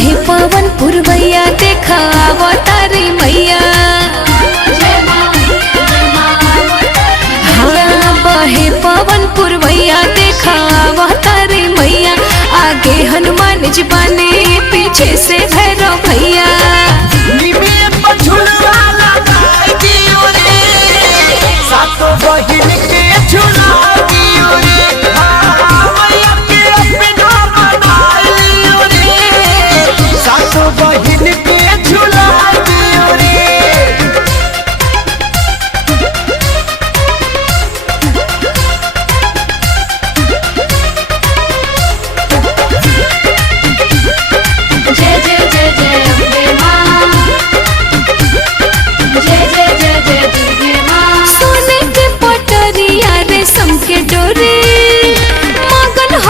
बहे पवन पुरवैया देखा अवतारी मैया। हाँ बहे पवन पुरवैया देखा अवतारी मैया। आगे हनुमान जी बने पीछे से भैरव